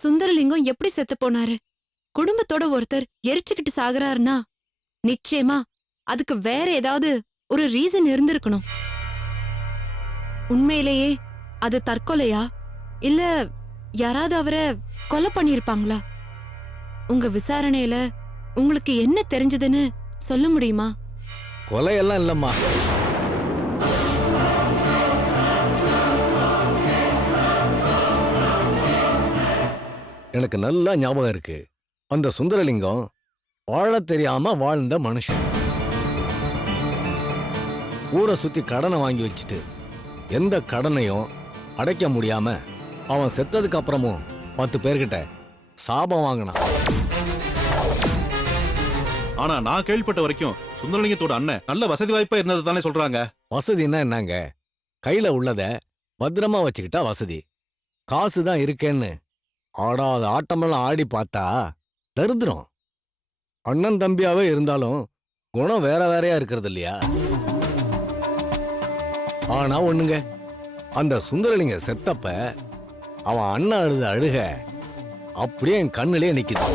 சுந்தரலிங்கம் எப்படி செத்து போனாரு? குடும்பத்தோட ஒருத்தர் எரிச்சுக்கிட்டு சாகுறாருன்னா நிச்சயமா அதுக்கு வேற ஏதாவது ஒரு ரீசன் இருந்திருக்கணும். உண்மையிலேயே அது தற்கொலையா இல்ல யாராவது அவரை கொலை பண்ணிருப்பாங்களா? உங்க விசாரணையில உங்களுக்கு என்ன தெரிஞ்சதுன்னு சொல்ல முடியுமா? கொலையெல்லாம் இல்லம்மா. எனக்கு நல்லா ஞாபகம் இருக்கு. அந்த சுந்தரலிங்கம் வாழ தெரியாம வாழ்ந்த மனுஷன். ஊரை சுத்தி கடனை வாங்கி வச்சுட்டு எந்த கடனையும் அடைக்க முடியாம அவன் செத்ததுக்கு அப்புறமும் 10 பேர்கிட்ட சாபம் வாங்கினான். ஆனா நான் கேள்விப்பட்ட வரைக்கும் சுந்தரலிங்கத்தோட அண்ணன் நல்ல வசதி வாய்ப்பா இருந்தது தானே சொல்றாங்க. வசதின்னா என்னங்க? கையில உள்ளத பத்திரமா வச்சுக்கிட்டா வசதி. காசுதான் இருக்கேன்னு ஆடாத ஆட்டமெல்லாம் ஆடி பார்த்தா தருத்திரம். அண்ணன் தம்பியாவே இருந்தாலும் குணம் வேற வேறையா இருக்கிறது இல்லையா? ஆனா ஒண்ணுங்க, அந்த சுந்தரலிங்க செத்தப்ப அவன் அண்ணன் அழுத அழுக அப்படியே என் கண்ணிலே நிக்குது.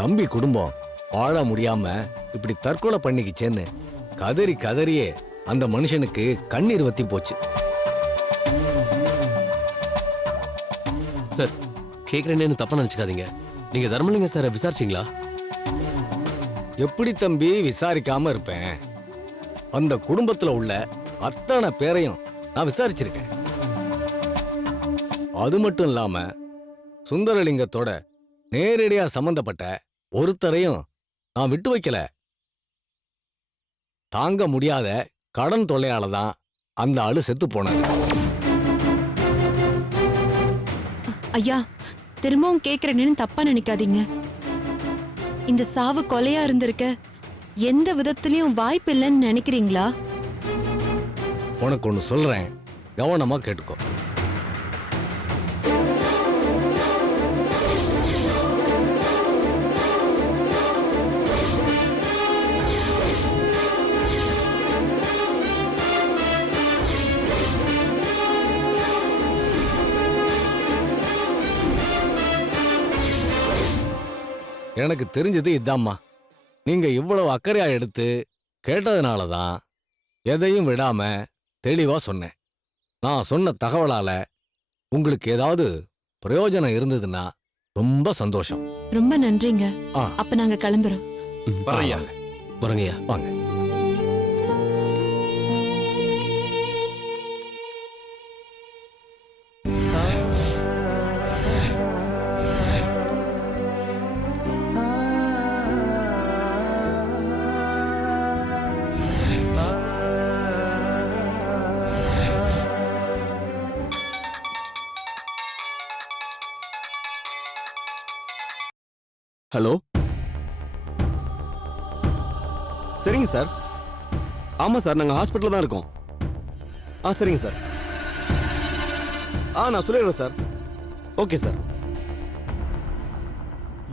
தம்பி குடும்பம் வாழ முடியாம இப்படி தற்கொலை பண்ணிக்கிச்சேன்னு கதறி கதறியே அந்த மனுஷனுக்கு கண்ணீர் வத்தி போச்சு. சார், கேக்குறேன்னு தப்பா நினைச்சுக்காதீங்க. நீங்க தர்மலிங்க சாரை விசாரிச்சீங்களா? எப்படி தம்பி விசாரிக்காம இருப்பேன்? அந்த குடும்பத்துல உள்ள அத்தனை பேரையும் நான் விசாரிச்சிருக்கேன். அது மட்டும் இல்லாம சுந்தரலிங்கத்தோட நேரடியா சம்பந்தப்பட்ட ஒருத்தரையும் நான் விட்டு வைக்கல. தாங்க முடியாத கடன் தொல்லையால தான் அந்த ஆளு செத்து போனாரு. ஐயா, திரும்பவும் கேக்குறேன்னு தப்பா நினைக்காதீங்க. இந்த சாவு கொலையா இருந்திருக்க எந்த விதத்திலயும் வாய்ப்பு இல்லைன்னு நினைக்கிறீங்களா? உனக்கு ஒண்ணு சொல்றேன், கவனமா கேட்டுக்கோ. எனக்கு தெரிஞ்சது இதாம்மா. நீங்க இவ்வளவு அக்கறையா எடுத்து கேட்டதுனால தான் எதையும் விடாம தெளிவா சொன்னேன். நான் சொன்ன தகவலால உங்களுக்கு ஏதாவது பிரயோஜனம் இருந்ததுன்னா ரொம்ப சந்தோஷம். ரொம்ப நன்றிங்க. ஆ. அப்ப நாங்க கிளம்புறோம். வரையா வரங்கய்யா. வாங்க. ஹலோ, சரிங்க சார். ஆமாம் சார், நாங்கள் ஹாஸ்பிட்டலில் தான் இருக்கோம். சரிங்க சார். நான் சொல்லிடுறேன் சார். Okay sir.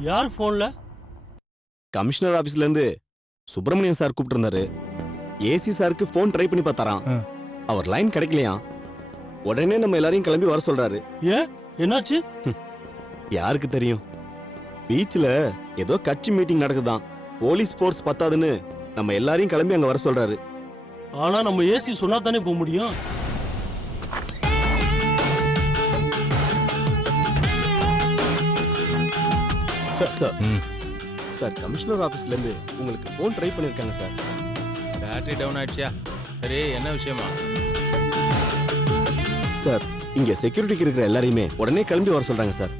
யார் ஃபோன்ல? கமிஷனர் ஆஃபீஸ்லேருந்து சுப்பிரமணியன் சார் கூப்பிட்டுருந்தாரு. ஏசி சாருக்கு ஃபோன் ட்ரை பண்ணி பார்த்தாராம். அவர் லைன் கிடைக்கலையா. உடனே நம்ம எல்லாரையும் கிளம்பி வர சொல்றாரு. ஏன், என்னாச்சு? யாருக்கு தெரியும். பீச்சில் ஏதோ கட்சி மீட்டிங் நடக்குதான். போலீஸ் ஃபோர்ஸ் பத்தாதுன்னு நம்ம எல்லாரையும் கிளம்பி அங்க வர சொல்றாரு. ஆனா நம்ம ஏசி சொன்னா தானே போக முடியும். சார், கமிஷனர் ஆபீஸ்ல இருந்து உங்களுக்கு ஃபோன் ட்ரை பண்ணிருக்காங்க சார். பேட்டரி டவுன் ஆயிடுச்சா? சரி, என்ன விஷயமா? சார், இங்க செக்யூரிட்டிக்கு இருக்கிற எல்லாரையுமே உடனே கிளம்பி வர சொல்றாங்க சார்.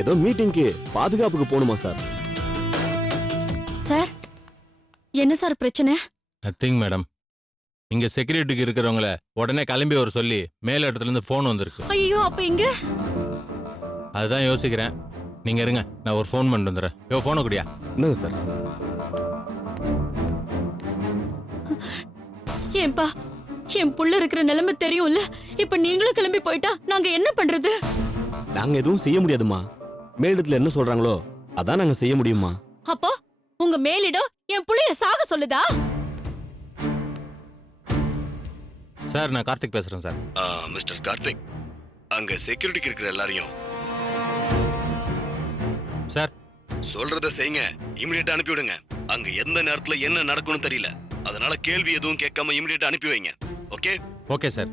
ஏதோ மீட்டிங்க்கு பாதுகாப்புக்கு போகணுமா சார். சார், என்ன சார் பிரச்சனை? Nothing madam. இங்க செக்யூரிட்டிக்கு இருக்கிறவங்கள உடனே கிளம்பி வர சொல்லி மேல இடத்துல இருந்து போன் வந்திருக்கு. ஐயோ, அப்ப இங்க அதுதான் யோசிக்கிறேன். நீங்க இருங்க, நான் ஒரு ஃபோன் பண்ணிட்டு வந்துடுறேன். யோ, ஃபோனை குடியா. என்னங்க சார்? ஏன்பா, என் புள்ள இருக்கிற நிலைமை தெரியும்ல. இப்ப நீங்களும் கிளம்பி போயிட்டா நாங்க என்ன பண்றது? நாங்க எதுவும் செய்ய முடியாதுமா. மேலிடத்துல என்ன சொல்றாங்களோ அதான் நாங்க செய்ய முடியுமா. அப்போ உங்க மேலிடம் என் புள்ளைய சாக சொல்லுதா? சார், நான் கார்த்திக் பேசுறேன் சார். மிஸ்டர் கார்த்திக், அங்க செக்யூரிட்டிக்கு இருக்கிற எல்லாரையும் சார் சொல்றத செய்யுங்க. இமிடியேட்டா அனுப்பி விடுங்க. அங்க எந்த நேரத்துல என்ன நடக்கும்னு தெரியல. அதனால கேள்வி எதுவும் கேட்காம இமிடியேட்டா அனுப்பி வைங்க. ஓகே? Okay sir.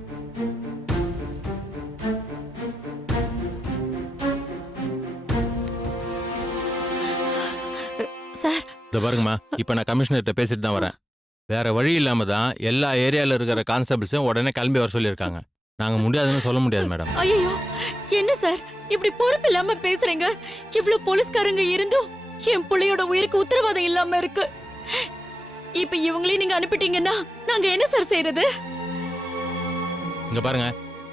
சார் இந்த பாருங்கம்மா, இப்ப நான் கமிஷனர்கிட்ட பேசிட்டு தான் வரேன். வேற வழி இல்லாம தான் எல்லா ஏரியால இருக்கிற கான்ஸ்டபிள்ஸும் உடனே கிளம்பி வர சொல்லியிருக்காங்க. நாங்க முடியாதுன்னு சொல்ல முடியாது மேடம். ஐயோ, என்ன சார் இப்படி பொறுப்பு இல்லாம பேசுறீங்க? இவ்ளோ போலீஸ்காரங்க இருந்தும் என் புள்ளையோட உயிருக்கு உத்தரவாதம் இல்லாம இருக்கு. இப்ப இவங்களையும் நீங்க அனுப்பிட்டீங்கன்னா நாங்க என்ன சார் செய்யறது? இங்க பாருங்க,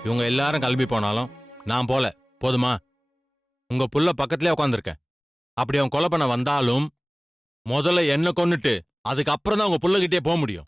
இவங்க எல்லாரும் கிளம்பி போனாலும் நான் போல. போதுமா? உங்க புள்ள பக்கத்துலயே உட்காந்துருக்கேன். அப்படி அவன் கொலை பண்ண வந்தாலும் முதல்ல என்ன கொன்னுட்டு அதுக்கப்புறம் தான் உங்க புள்ளகிட்டே போக முடியும்.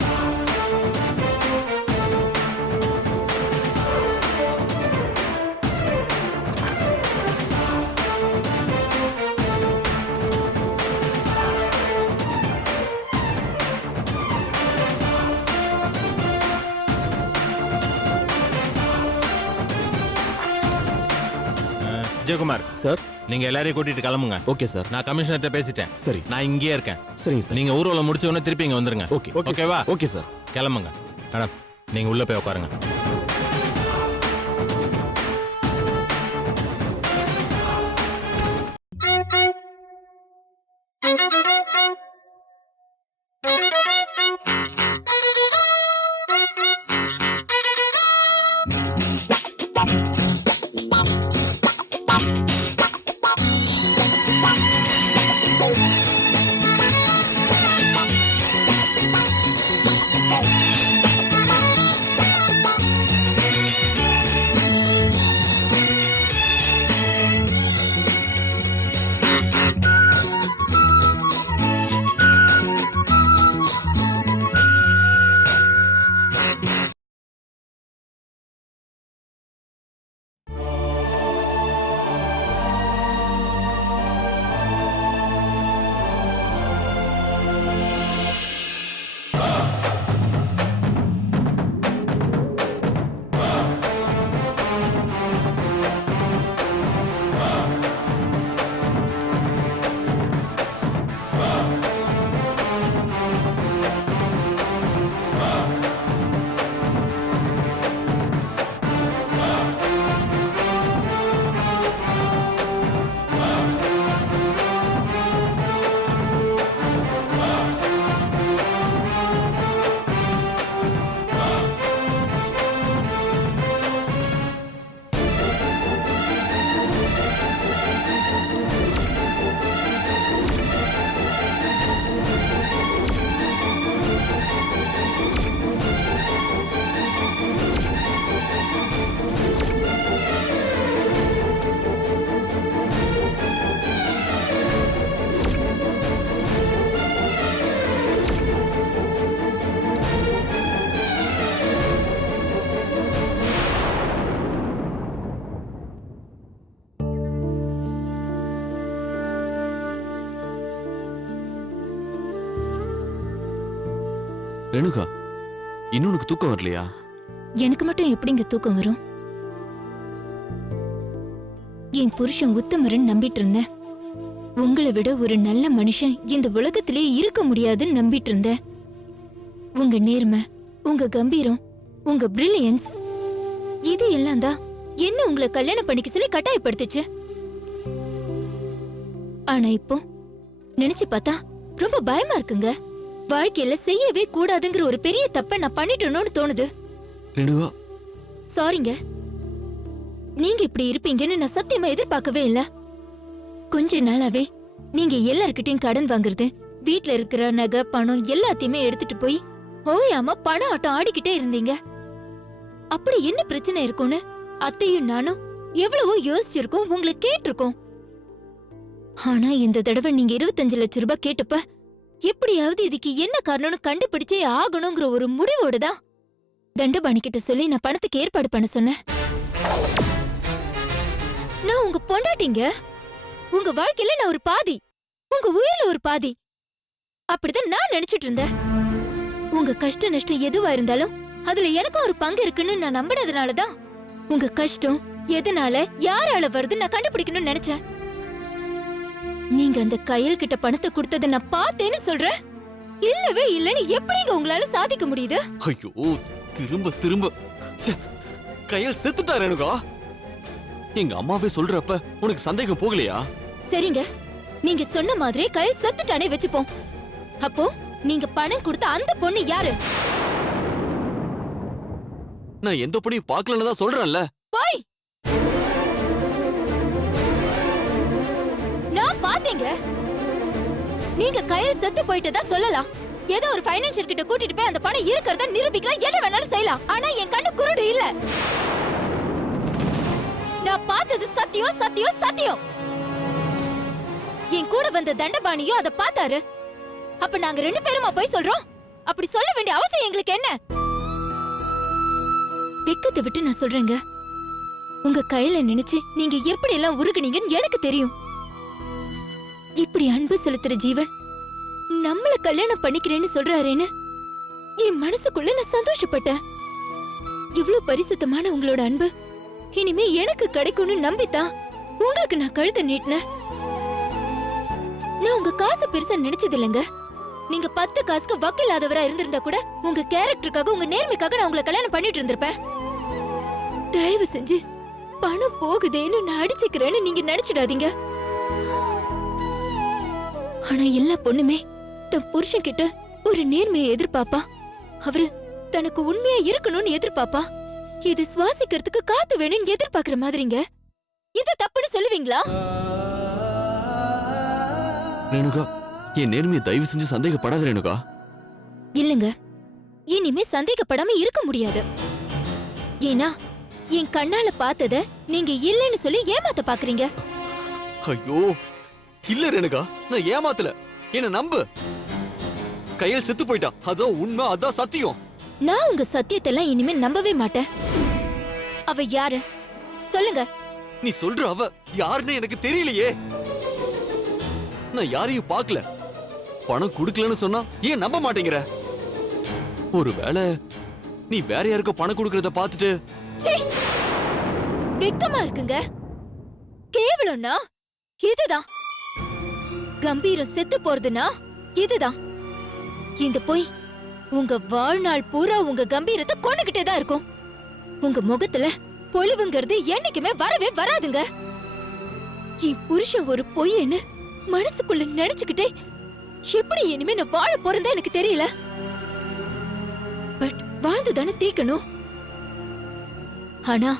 விஜயகுமார் சார். நீங்க எல்லாரையும் கூட்டிட்டு கிளம்புங்க. Okay sir. நான் கமிஷனர்கிட்ட பேசிட்டேன். சரி. நான் இங்கேயே இருக்கேன். சரிங்க சார். நீங்க ஊர்வலம் முடிச்ச உடனே திருப்பி இங்க வந்துருங்க. ஓகே. ஓகேவா? Okay sir. கிளம்புங்க. மேடம், நீங்க உள்ள போய் உட்காருங்க. ரேணுகா, இன்னும் உனக்கு தூக்கம் வரலையா? எனக்கு மட்டும் எப்படிங்க தூக்கம் வரும்? என் புருஷன் உத்தமரன் நம்பிட்டு இருந்தேன். உங்களை விட ஒரு நல்ல மனுஷன் இந்த உலகத்திலே இருக்க முடியாதுன்னு நம்பிட்டு இருந்தேன். உங்க நேர்மை, உங்க கம்பீரம், உங்க பிரில்லியன்ஸ், இது எல்லாம் தான் என்ன உங்களை கல்யாணம் பண்ணிக்க சொல்லி கட்டாயப்படுத்துச்சு. ஆனா இப்போ நினைச்சு பார்த்தா ரொம்ப பயமா இருக்குங்க. வாழ்க்கையில செய்யவே கூடாதுங்கிற ஒரு பெரிய தப்ப நான் பண்ணிட்டேனோன்னு தோணுது. ரேணுகா, சாரிங்க. நீங்க இப்படி இருப்பீங்கன்னு நான் சத்தியமா எதிர்பார்க்கவே இல்ல. கொஞ்ச நாளாவே நீங்க எல்லார்கிட்டயும் கடன் வாங்குறது, வீட்ல இருக்கிற நகை பணம் எல்லாத்தையுமே எடுத்துட்டு போய் ஓயாம பணம் ஆட்டம் ஆடிக்கிட்டே இருந்தீங்க. அப்படி என்ன பிரச்சனை இருக்கும்னு அத்தையும் நானும் எவ்வளவோ யோசிச்சிருக்கோம், உங்களை கேட்டிருக்கோம். ஆனா இந்த தடவை நீங்க 25 லட்சம் ரூபாய் கேட்டப்ப எப்படியாவது இதுக்கு என்ன காரணம்னு கண்டுபிடிச்சே ஆகணுங்கிற ஒரு முடிவோடு தான் தண்டபாணி கிட்ட சொல்லி நான் பணத்துக்கு ஏற்பாடு பண்ண சொன்னேன். நான் உங்க பொண்டாட்டிங்க. உங்க வாழ்க்கையில நான் ஒரு பாதி, உங்க உயிர்ல ஒரு பாதி. அப்படிதான் நான் நினைச்சிட்டு இருந்தேன். உங்க கஷ்ட நஷ்டம் எதுவா இருந்தாலும் அதுல எனக்கும் ஒரு பங்கு இருக்குன்னு நான் நம்பினதுனாலதான் உங்க கஷ்டம் எதனால யாரால வருது நான் கண்டுபிடிக்கணும்னு நினைச்சேன். நீங்க அந்த கையல் கிட்ட பணத்தை கொடுத்ததை நான் பார்த்தேன்னு சொல்றேன். இல்லவே இல்லன்னு எப்படிங்க உங்களால சாதிக்க முடியுது? ஐயோ, திரும்ப திரும்ப ச்சே, கையல் செத்துட்டா ரேணுகா. எங்க அம்மாவே சொல்றப்ப உனக்கு சந்தேகம் போகலையா? சரிங்க, நீங்க சொன்ன மாதிரி கையல் செத்துட்டானே வச்சுப்போம். அப்போ நீங்க பணம் கொடுத்த அந்த பொண்ணு யாரு? நான் எந்த பொண்ணையும் பார்க்கலன்னு தான் சொல்றேன்ல. போய் நான் பாத்தீங்க. நீங்க கையில் செத்து போயிட்டதா சொல்லலாம். ஏதோ ஒரு ஃபைனான்சியர் கிட்ட கூட்டிட்டு போய் அந்த பணம் இருக்கிறத நிரூபிக்கலாம், என்ன வேணாலும் செய்யலாம். ஆனா என் கண்ணு குருடு இல்ல. நான் பார்த்தது சத்தியம், சத்தியம், சத்தியம். என் கூட வந்த தண்டபாணியும் அதை பார்த்தாரு. அப்ப நாங்க 2 பேருமா போய் சொல்றோம்? அப்படி சொல்ல வேண்டிய அவசியம் எங்களுக்கு என்ன? வெக்கத்தை விட்டு நான் சொல்றேங்க, உங்க கையில நினைச்சு நீங்க எப்படி எல்லாம் உருகுனீங்கன்னு எனக்கு தெரியும். இப்படி அன்பு செலுத்துற ஜீவன் நம்மள கல்யாணம் பண்ணிக்கிறேன்னு சொல்றாரேன்னு என் மனசுக்குள்ள நான் சந்தோஷப்பட்டேன். இவ்ளோ பரிசுத்தமான உங்களோட அன்பு இனிமே எனக்கு கிடைக்கும்னு நம்பித்தான் உங்களுக்கு நான் கழுத்தை நீட்டினேன். நான் உங்க காசு பெருசா நினைச்சது இல்லைங்க. நீங்க 10 காசுக்கு வக்கில்லாதவரா இருந்திருந்தா கூட உங்க கேரக்டருக்காக, உங்க நேர்மைக்காக நான் உங்களை கல்யாணம் பண்ணிட்டு இருந்திருப்பேன். தயவு செஞ்சு பணம் போகுதேன்னு நான் அடிச்சுக்கிறேன்னு நீங்க நினைச்சிடாதீங்க. ஆனா எல்லா பொண்ணுமே தன் புருஷன் கிட்ட ஒரு நேர்மையை எதிர்பார்ப்பா. அவரு தனக்கு உண்மையா இருக்கணும்னு எதிர்பார்ப்பா. இது சுவாசிக்கிறதுக்கு காத்து வேணும்னு எதிர்பார்க்கிற மாதிரிங்க. இது தப்புன்னு சொல்லுவீங்களா? ரேணுகா, என் நேர்மையை தயவு செஞ்சு சந்தேகப்படாத ரேணுகா. இல்லங்க, இனிமே சந்தேகப்படாம இருக்க முடியாது. ஏன்னா என் கண்ணால பார்த்தத நீங்க இல்லைன்னு சொல்லி ஏமாத்த பாக்குறீங்க. ஐயோ, இல்ல ரேணுகா, நான் ஏமாத்தல. என்ன நம்பு. கையில் செத்து போயிட்டா, அதான் உண்மை, அதான் சத்தியம். நான் உங்க சத்தியத்தெல்லாம் இனிமே நம்பவே மாட்டேன். அவ யாரு சொல்லுங்க. நீ சொல்ற அவ யாருன்னு எனக்கு தெரியலையே. நான் யாரையும் பார்க்கல. பணம் கொடுக்கலன்னு சொன்னா ஏன் நம்ப மாட்டேங்கிற? ஒருவேளை நீ வேற யாருக்கோ பணம் கொடுக்கறத பார்த்துட்டு சீ, வெக்கமா இருக்குங்க. கேவலம்னா இதுதான். கம்பீரம் செத்து போறதுன்னா இதுதான். இந்த போய் உங்க வாழ்நாள் பூரா உங்க கம்பீரத்தை கொண்டுகிட்டே தான் இருக்கும். உங்க முகத்துல பொலிவுங்கிறது என்னைக்குமே வரவே வராதுங்க. என் புருஷன் ஒரு பொய்ன்னு மனசுக்குள்ள நினைச்சுக்கிட்டே எப்படி இனிமே நான் வாழ போறதா எனக்கு தெரியல. பட் வாழ்ந்துதானே தீக்கணும். ஆனா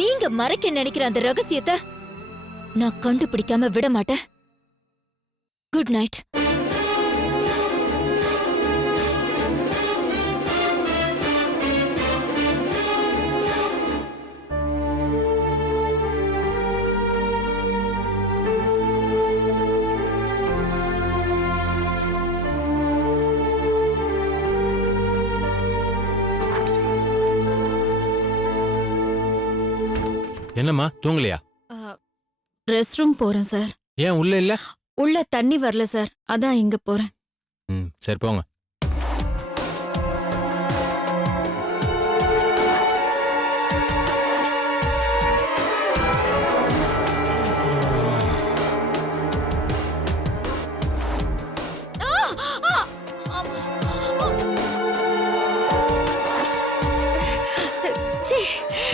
நீங்க மறைக்க நினைக்கிற அந்த ரகசியத்தை நான் கண்டுபிடிக்காம விட மாட்டேன். Good night. என்னம்மா தூங்கலையா? ரெஸ்ட் ரூம் போறேன் சார். ஏன் உள்ள இல்ல? உள்ள தண்ணி வரல சார், அதான் இங்க போறேன். சரி போங்க.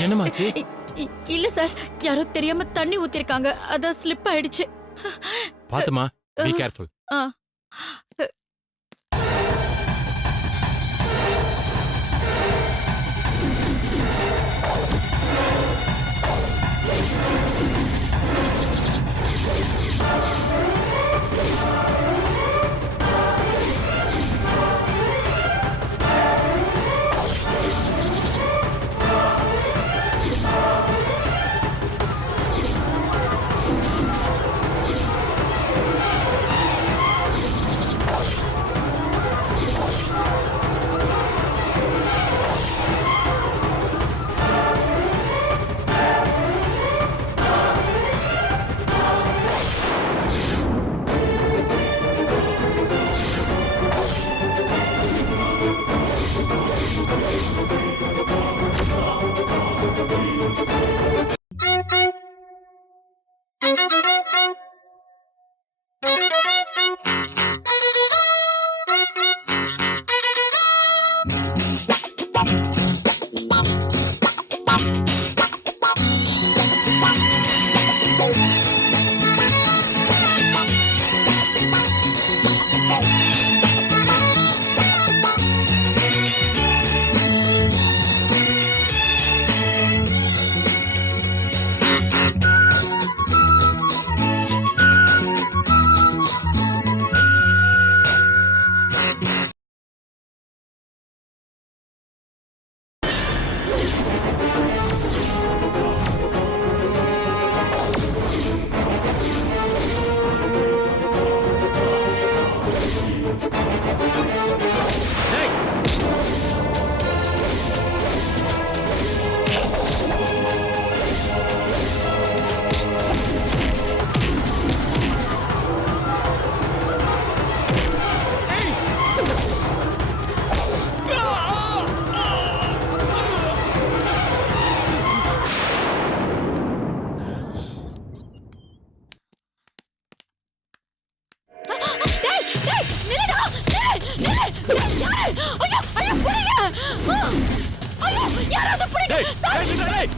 என்னமாச்சு? இல்ல சார், யாரோ தெரியாம தண்ணி ஊத்திருக்காங்க, அதான் ஸ்லிப் ஆயிடுச்சு. பாத்துமா, பி கேர்ஃபுல்.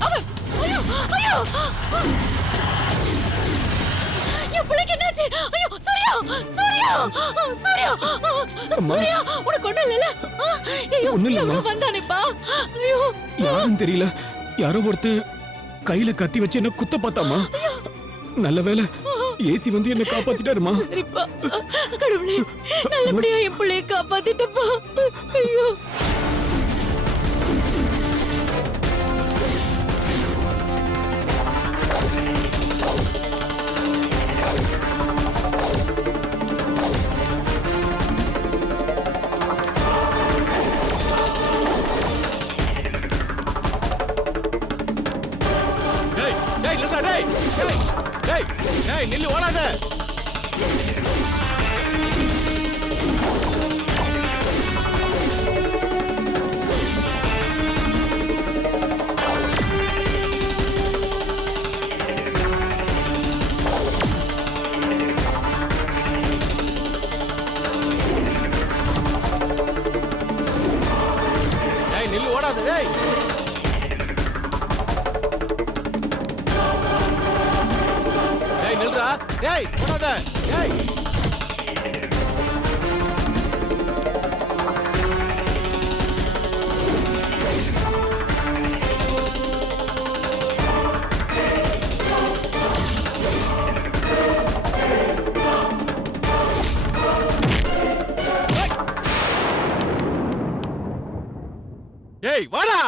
அவன் ஐயோ ஐயோ என் பிள்ளைக்கு என்னாச்சு? ஐயோ சூர்யா சூர்யா சூர்யா சூர்யா உனக்கு ஒண்ணும் இல்லைல்ல? ஐயோ எவனோ வந்தானேப்பா. ஐயோ யாரும் தெரியல, யாரோ ஒருத்தர் கையில கத்தி வச்சு என்ன குத்த பார்த்தாமா. நல்ல வேளை ஏசி வந்து என்ன காப்பாத்திட்டாருமா. சரிப்பா கடவுளே, நல்லபடியா என் பிள்ளைய காப்பாத்திட்டப்பா. ஐயோ நில்லு ஓடாத. நில்லு ஓடாத. டேய் நில்றா. டேய் ஓடாத. டேய் ஏய் வாடா.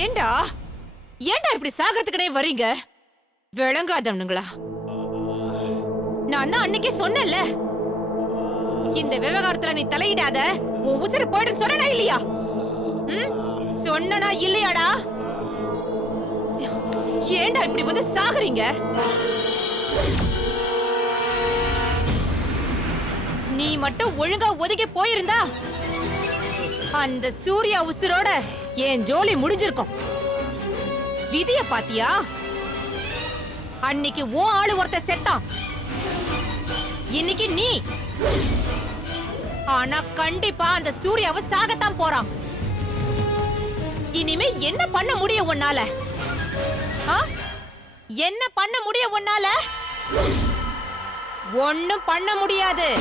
ஏண்டா ஏண்டா இப்படி சாகிறதுக்குனே வரீங்க? விளங்காதவனுங்களா? நான் தான் அன்னைக்கே சொன்னேன்ல, இந்த விவகாரத்துல நீ தலையிடாத, உன் உசுறு போயிடுன்னு சொன்னா இல்லையா? சொன்னா இல்லையாடா? ஏண்டா இப்படி வந்து சாகுறீங்க? நீ மட்டும் ஒழுங்கா ஒதுங்கி போயிருந்தா அந்த சூர்யா உசுரோட என் ஜோலி முடிஞ்சிருக்கும். விதிய பாத்தியா? அன்னைக்கு ஓ ஆளு ஒருத்த செத்தான், இன்னைக்கு நீ. ஆனா கண்டிப்பா அந்த சூர்யாவை சாகத்தான் போறான். இனிமே என்ன பண்ண முடியும் உன்னால? என்ன பண்ண முடியும் உன்னால? ஒண்ணும் பண்ண முடியாது.